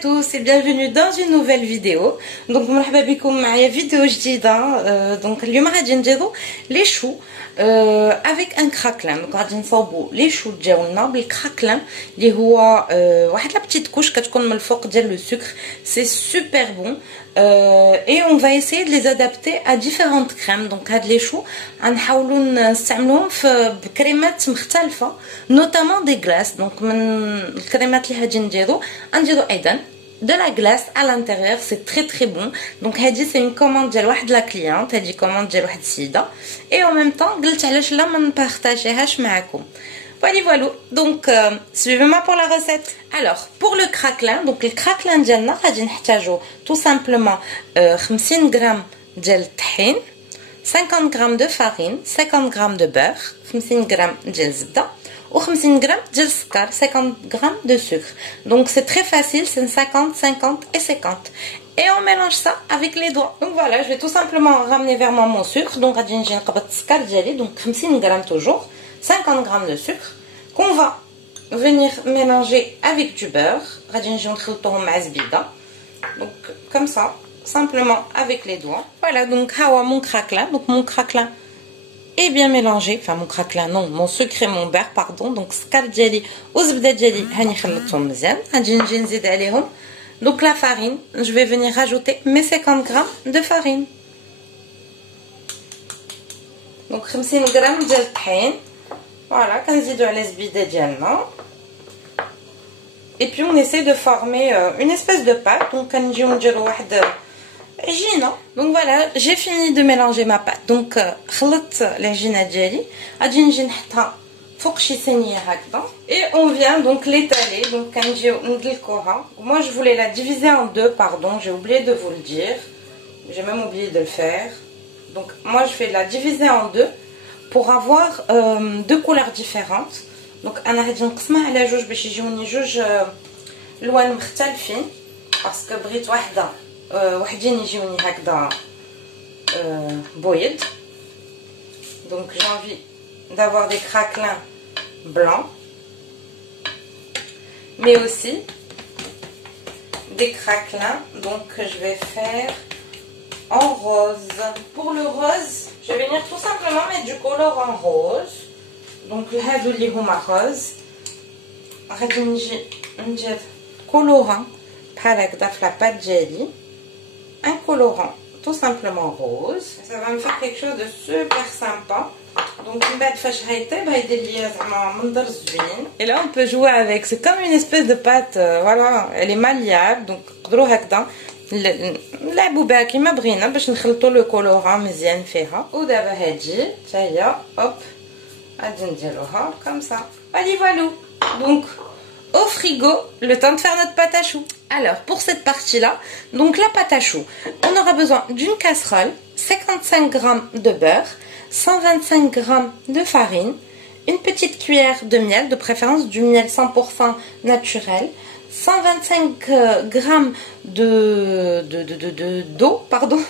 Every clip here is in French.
tous et bienvenue dans une nouvelle vidéo. Donc مرحبا بكم معايا فيديو جديده. Donc اليوم غادي نديرو لي شو avec un craquelin. Donc غادي نصاوبو لي شو ديالنا بالكراكلان اللي هو واحد لا بتيت كوش كتكون من الفوق ديال لو سكر. سي سوبر بون et on va essayer de les adapter à différentes crèmes. Donc هاد لي شو غنحاولوا نستعملوهم في بكريمات مختلفه notamment des glaces. Donc من الكريمات اللي غادي نديرو ايضا de la glace à l'intérieur, c'est très bon. Donc هادي c'est une commande ديال واحد لا كليانت, هادي commande ديال واحد السيده, et en même temps قلت علاش لا ما نبارطاجيهاش معكم. Voilà. Donc suivez-moi pour la recette. Alors pour le craquelin, donc le craquelin ديالنا غادي نحتاجو tout simplement 50 g ديال الطحين, 50 g de farine, 50 g de beurre, 50 g ديال الزبده ou 50 g de sucre, 50 g de sucre. Donc c'est très facile, c'est 50, 50 et 50. Et on mélange ça avec les doigts. Donc voilà, je vais tout simplement ramener vers moi mon sucre. Donc غادي نجي نقبط السكر ديالي, donc 50 g toujours, 50 g de sucre qu'on va venir mélanger avec du beurre. غادي نجي نخلطوهم مع زبيده. Donc comme ça, simplement avec les doigts. Voilà, donc hawa mon craquelin. Donc mon craquelin est bien mélangé, enfin mon craquelin non, mon sucre et mon beurre pardon. Donc السكر ديالي والزبده ديالي هاني خلطتهم مزيان. غادي نجي نزيد عليهم donc la farine. Je vais venir rajouter mes 50 g de farine. Donc 50 g ديال الطحين. Voilà, كنزيدو على الزبيده ديالنا. Et puis on essaie de former une espèce de pâte. Donc كنجيو نديرو واحد عجينه. Donc voilà, j'ai fini de mélanger ma pâte. Donc خلطت العجينه ديالي, غادي نجي نحطها فوق شي صينيه هكذا et on vient donc l'étaler. Donc كنجيو ندلكوها. Moi je voulais la diviser en deux, pardon, j'ai oublié de vous le dire, j'ai même oublié de le faire. Donc moi je vais la diviser en deux pour avoir deux couleurs différentes. Donc انا غادي نقسمها على جوج باش يجوني جوج الوان مختلفين, باسكو بغيت وحدين يجوني هكذا بويض. Donc j'ai envie d'avoir des craquelins blancs, mais aussi des craquelins donc que je vais faire en rose. Pour le rose, je vais venir tout simplement mettre du colorant rose. Donc هادو اللي هما rose, غادي نجي ندير colorant بحال هكذا في لاباط ديالي, un colorant tout simplement rose. Ça va me faire quelque chose de super sympa. Donc من بعد فاش هيطيب هيدير ليا زعما منظر زوين. Et là on peut jouer avec, c'est comme une espèce de pâte, voilà, elle est malléable. Donc نقدروا هكذا نلعبوا بها كيما بغينا باش نخلطوا لو كولوران مزيان فيها. ودابا هادي حتى هي هوب غادي نديروها comme ça. Allez voilà. Donc au frigo le temps de faire notre pâte à choux. Alors pour cette partie là, donc la pâte à choux, on aura besoin d'une casserole, 55 g de beurre, 125 g de farine, une petite cuillère de miel, de préférence du miel 100% naturel, 125 g d'eau, pardon,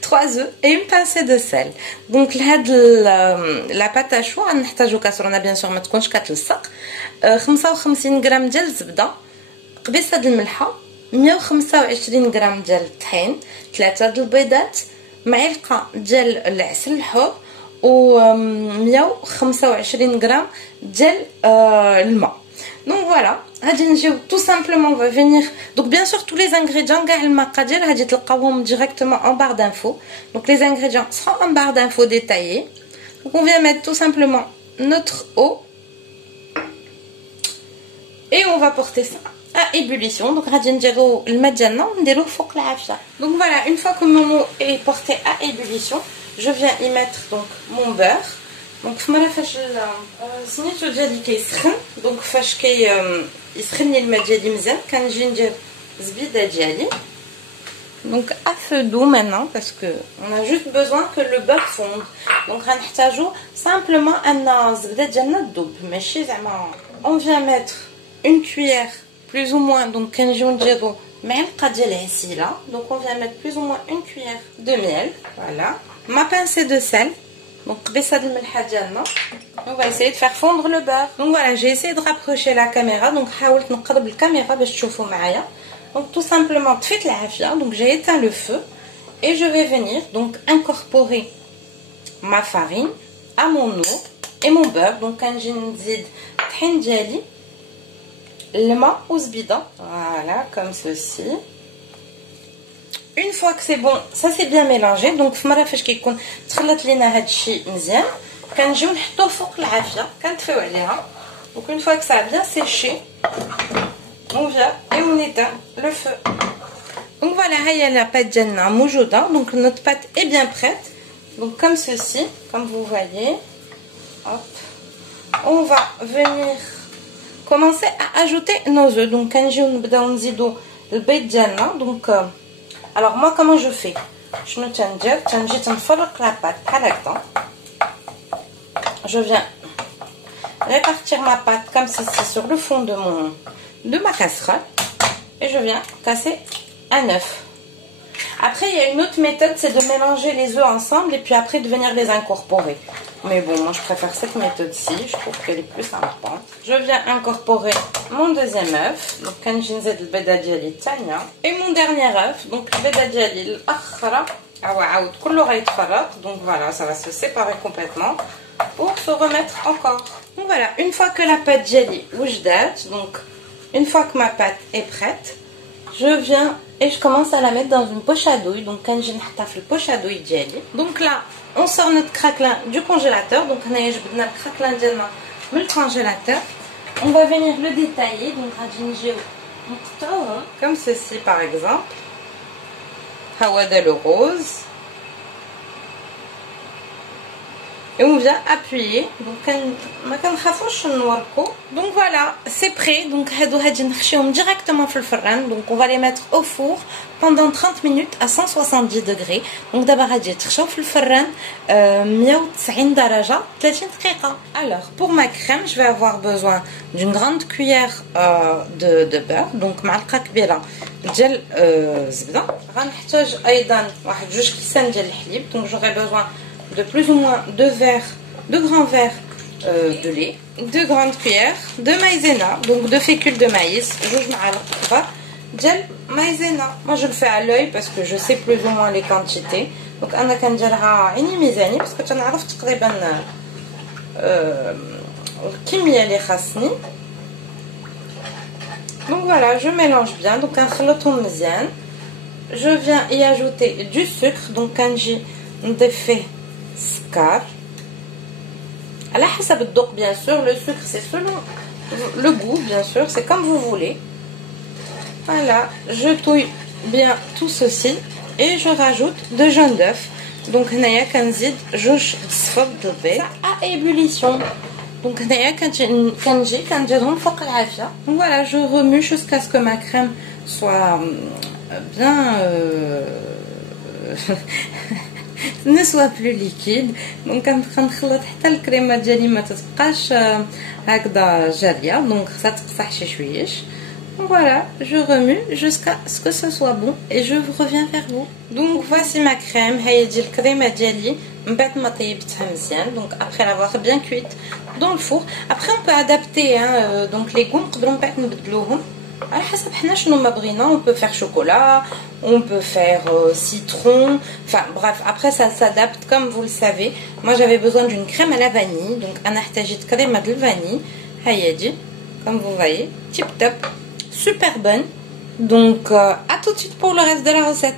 3 œufs et une pincée de sel. Donc la pâte à choux غنحتاجو كاسرونه bien sûr ما تكونش كتلصق, 55 g ديال الزبده, قبيصه د الملحه, 125 g ديال الطحين, 3 د البيضات, معلقه ديال العسل الحر و 125 g ديال الماء. Donc voilà, غادي نجيو tout simplement on va venir. Donc bien sûr tous les ingrédients كاع المقادير غادي تلقاوهم directement en barre d'infos. Donc les ingrédients seront en barre d'infos détaillée. Donc on vient mettre tout simplement notre eau et on va porter ça à ébullition. Donc غادي نديرو الماء ديالنا ونديروه فوق العافيه. Donc voilà, une fois que mon eau est portée à ébullition, je viens y mettre donc mon beurre. Donc في مره فاش سميتو ديالي كيسخن, دونك فاش يسخن لي الماء ديالي مزيان كنجي ندير الزبيده ديالي. Donc à feu doux maintenant parce que on a juste besoin que le beurre fonde. Donc غنحتاجو simplement ان الزبده ديالنا تذوب, ماشي زعما. On vient mettre une cuillère plus ou moins, donc كنجيو نديرو معلقه ديال العسيله. Donc on vient mettre plus ou moins une cuillère de miel. Voilà, ma pincée de sel. Donc قبيصه د الملحه ديالنا. On va essayer de faire fondre le beurre. Donc voilà, j'ai essayé de rapprocher la caméra. Donc حاولت نقرب الكاميرا باش تشوفوا معايا. Donc tout simplement, tfit l'afia. Donc j'ai éteint le feu et je vais venir donc incorporer ma farine à mon eau et mon beurre. Donc quand j'ai nzid طحين ديالي الماء وزبيده, voilà, comme ceci. Une fois que c'est bon, ça c'est bien mélangé. Donc في مرة فاش كيكون تخلط لينا هذا الشيء مزيان كنجيو نحطوه فوق العافيه كنطفيو عليها. Donc une fois que ça a bien séché, on vient et on éteint le feu. Donc voilà, هيا la pâte ديالنا موجوده. Donc notre pâte est bien prête. Donc comme ceci, comme vous voyez. Hop. On va venir commencer à ajouter nos œufs. Donc كنجيو نبداو نزيدو البيض ديالنا. Donc alors moi comment je fais, شنو تندير, تنجي تنفرق la pâte بحال هكا. Je viens répartir ma pâte comme ceci sur le fond de ma casserole et je viens casser un œuf. Après il y a une autre méthode, c'est de mélanger les œufs ensemble et puis après de venir les incorporer. Mais bon, moi je préfère cette méthode-ci, je trouve qu'elle est plus sympa. Je viens incorporer mon deuxième œuf, donc كنجي نزيد البيضة ديالي الثانية et mon dernier œuf. Donc البيضة ديالي الأخرى عاود كله غيتفرق. Donc voilà, ça va se séparer complètement pour se remettre encore. Donc voilà, une fois que la pâte ديالي وجدات, donc une fois que ma pâte est prête, je viens et je commence à la mettre dans une poche à douille. Donc كنجي نحطها في البوش à douille ديالي. Donc là on sort notre craquelin du congélateur. Donc on a جبدنا الcraquelin ديالنا من الcongélateur. On va venir le détailler. Donc غادي نجيو نقطعوهم comme ceci par exemple. ها هو هذا le rose. Et on vient appuyer. Donc ما كنخافوش نوركو. Donc voilà, c'est prêt. Donc هادو غادي نخشيهم directement في الفران. Donc on va les mettre au four pendant 30 minutes à 170 degrés. Donc d'abord غادي تخشاو في الفران 190 درجة 30 دقيقة. Alors pour ma crème, je vais avoir besoin d'une grande cuillère de beurre. Donc معلقة كبيرة ديال الزبدة. غنحتاج ايضا واحد 2 كيسان ديال الحليب. Donc j'aurai besoin de plus ou moins 2 grands verres de lait, 2 grandes cuillères de maïzena, donc de fécule de maïs, moi je le fais à l'œil parce que je sais plus ou moins les quantités. Donc انا كنديرها عيني ميزاني parce que تنعرف تقريبا الكميه اللي خاصني. Donc voilà, je mélange bien. Donc نخلطهم مزيان. Je viens y ajouter du sucre. Donc كنجي نضيف فيه سكر على حسب الذوق bien sûr. Le sucre c'est selon le goût bien sûr, c'est comme vous voulez. Voilà, je touille bien tout ceci et je rajoute 2 jaunes d'œufs. Donc هنايا كنزيد 2 صفر د البيض à ébullition. Donc هنايا كنجي كنديرهم فوق العافية. Donc voilà, je remue jusqu'à ce que ma crème soit bien ne soit plus liquide. Donc كنخلط حتى الكريمه ديالي ما تبقاش هكذا جاريه. Donc ça تقصح شي شويش. Donc voilà, je remue jusqu'à ce que ce soit bon et je reviens vers vous. Donc voici ma crème. هي ديال الكريمه ديالي من بعد ما طيبتها مزيان. Donc après l'avoir bien cuite dans le four. Après on peut adapter donc les goûts نقدروا من بعد نبدلوهم على حسب حنا شنو ما بغينا. On peut faire chocolat, on peut faire citron, enfin bref, après ça s'adapte comme vous le savez. Moi j'avais besoin d'une crème à la vanille, donc انا احتاجت كريمه de vanille. هيا دي comme vous voyez, tip top, super bonne. Donc à tout de suite pour le reste de la recette.